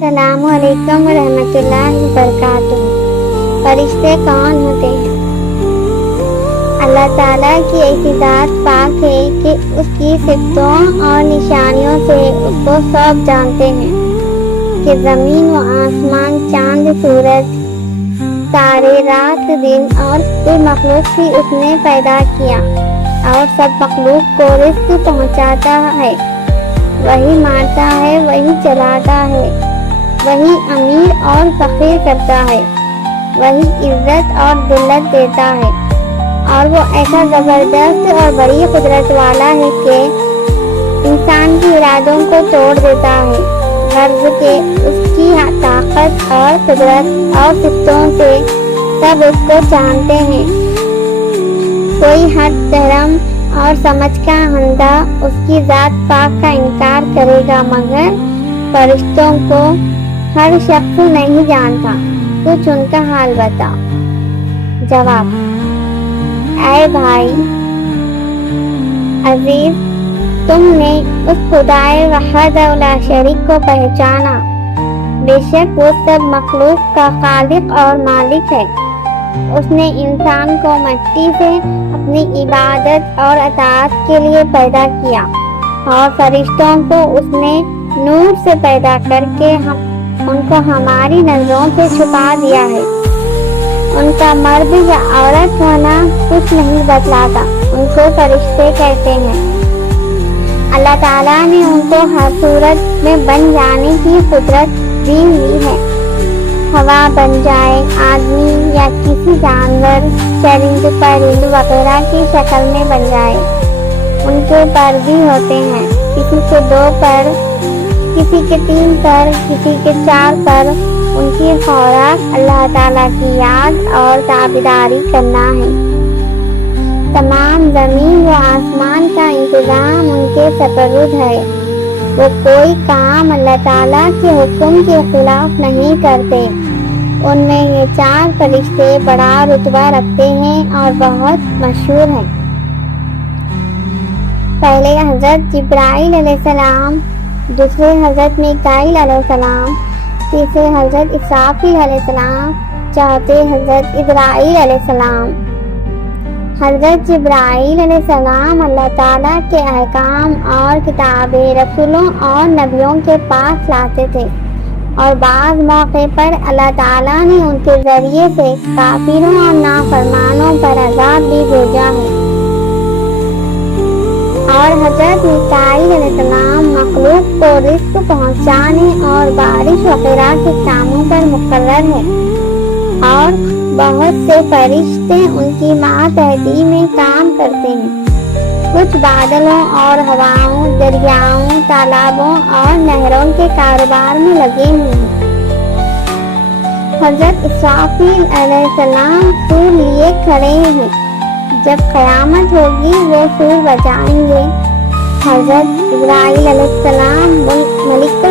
السلام علیکم ورحمۃ اللہ وبرکاتہ۔ فرشتے کون ہوتے ہیں؟ اللہ تعالیٰ کی ایسی ذات پاک ہے کہ اس کی صفتوں اور نشانیوں سے اس کو سب جانتے ہیں کہ زمین و آسمان، چاند، سورج، تارے، رات، دن اور کوئی مخلوق بھی اس نے پیدا کیا اور سب مخلوق کو رزق پہنچاتا ہے، وہی مارتا ہے، وہی چلاتا ہے، وہی امیر اور فقیر کرتا ہے، وہی عزت اور ذلت دیتا ہے، اور وہ ایسا زبردست اور بڑی قدرت والا ہے کہ انسان کے ارادوں کو توڑ دیتا ہے، غرض کہ اس کی طاقت اور قدرت اور صفتوں سے سب اس کو جانتے ہیں۔ کوئی حد دھرم اور سمجھ کا اندھا اس کی ذات پاک کا انکار کرے گا، مگر فرشتوں کو ہر شخص نہیں جانتا۔ کچھ ان کا حال بتا۔ جواب: اے بھائی عزیز، تم نے اس خدائے وحدہ لا شریک کو پہچانا۔ بے شک وہ سب مخلوق کا خالق اور مالک ہے۔ اس نے انسان کو مٹی سے اپنی عبادت اور اطاعت کے لیے پیدا کیا، اور فرشتوں کو اس نے نور سے پیدا کر کے ان کو ہماری نظروں سے چھپا دیا ہے۔ ان کا مرد یا عورت ہونا کچھ نہیں بتلاتا، ان کو فرشتے کہتے ہیں۔ اللہ تعالیٰ نے ان کو ہر صورت میں بن جانے کی قدرت دی ہوئی ہے۔ ہوا بن جائے، آدمی یا کسی جانور، چرند، پرند وغیرہ کی شکل میں بن جائے۔ ان کے پر بھی ہوتے ہیں، کسی کے 2 پر، کسی کے 3 پر، کسی کے 4 پر۔ ان کی خوراک اللہ تعالیٰ کی یاد اور تابعداری کرنا ہے۔ تمام زمین و آسمان کا انتظام ان کے سپرد ہے۔ وہ کوئی کام اللہ تعالیٰ کے حکم کے خلاف نہیں کرتے۔ ان میں یہ 4 فرشتے بڑا رتبہ رکھتے ہیں اور بہت مشہور ہیں۔ پہلے حضرت جبرائیل علیہ السلام، دوسرے حضرت میکائیل علیہ السلام، تیسرے حضرت اسرافیل علیہ السلام، چوتھے حضرت اسرائیل علیہ السلام۔ حضرت جبرائیل علیہ السلام اللہ تعالیٰ کے احکام اور کتابیں رسولوں اور نبیوں کے پاس لاتے تھے، اور بعض موقع پر اللہ تعالیٰ نے ان کے ذریعے سے کافروں اور نافرمانوں پر عذاب بھی بھیجا ہے۔ اور حضرت میکائیل علیہ السلام مخلوق کو رزق پہنچانے اور بارش وغیرہ کے کاموں پر مقرر ہے، اور بہت سے فرشتے ان کی ماتحتی میں کام کرتے ہیں۔ کچھ بادلوں اور ہواؤں، دریاؤں، تالابوں اور نہروں کے کاروبار میں لگے ہوئے ہیں۔ حضرت اسرافیل علیہ السلام سور لیے کھڑے ہیں، جب قیامت ہوگی وہ سور بجائیں گے۔ حضرت اسرائیل علیہ السلام ملک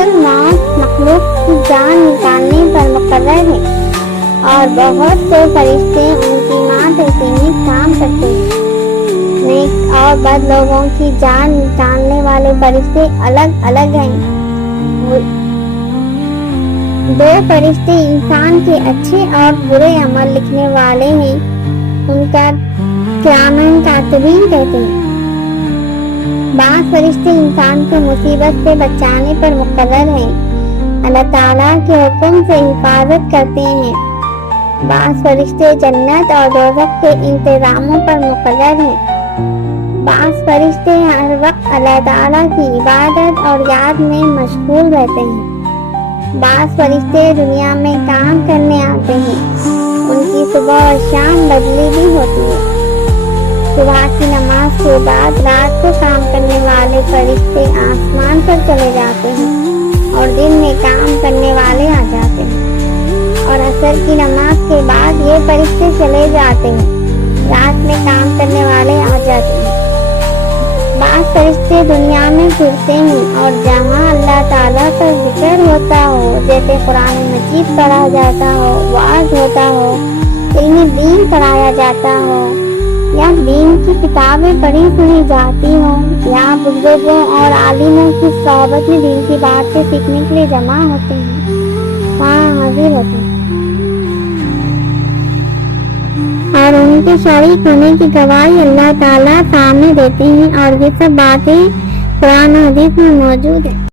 الموت مخلوق کی جان نکالنے پر مقرر ہے، اور بہت سے فرشتے ان کی ماتحتی میں کام کرتے ہیں۔ نیک اور بد لوگوں کی جان نکالنے والے فرشتے الگ الگ ہیں۔ 2 فرشتے انسان کے اچھے اور برے عمل لکھنے والے ہیں، ان کا کرامن کاتبین کہتے ہیں۔ بعض فرشتے انسان کو مصیبت سے بچانے پر مقرر ہیں، اللہ تعالیٰ کے حکم سے حفاظت کرتے ہیں۔ بعض فرشتے جنت اور دوزخ کے انتظاموں پر مقرر ہیں۔ بعض فرشتے ہر وقت اللہ تعالیٰ کی عبادت اور یاد میں مشغول رہتے ہیں۔ بعض فرشتے دنیا میں کام کرنے آتے ہیں، ان کی صبح اور شام بدلی بھی ہوتی ہے۔ صبح کی نماز کے بعد رات کو کام کرنے والے فرشتے آسمان پر چلے جاتے ہیں، اور دن میں کام کرنے والے آ جاتے ہیں، اور عصر کی نماز کے بعد یہ فرشتے چلے جاتے ہیں، رات میں کام کرنے والے آ جاتے ہیں۔ بعض فرشتے دنیا میں پھرتے ہیں، اور جہاں اللہ تعالیٰ کا ذکر ہوتا ہو، جیسے قرآن مجید پڑھا جاتا ہو، وعظ ہوتا ہو، علم دین پڑھایا جاتا ہو، یا دین کی کتابیں پڑھی سنی جاتی ہوں، یہاں بزرگوں اور عالموں کی صحبت میں دین کی بات سے سیکھنے کے لیے جمع ہوتے ہیں، وہاں حاضر ہوتے ہیں اور ان کے شریک ہونے کی گواہی اللہ تعالیٰ سامنے دیتے ہیں، اور یہ سب باتیں قرآن و حدیث میں موجود ہیں۔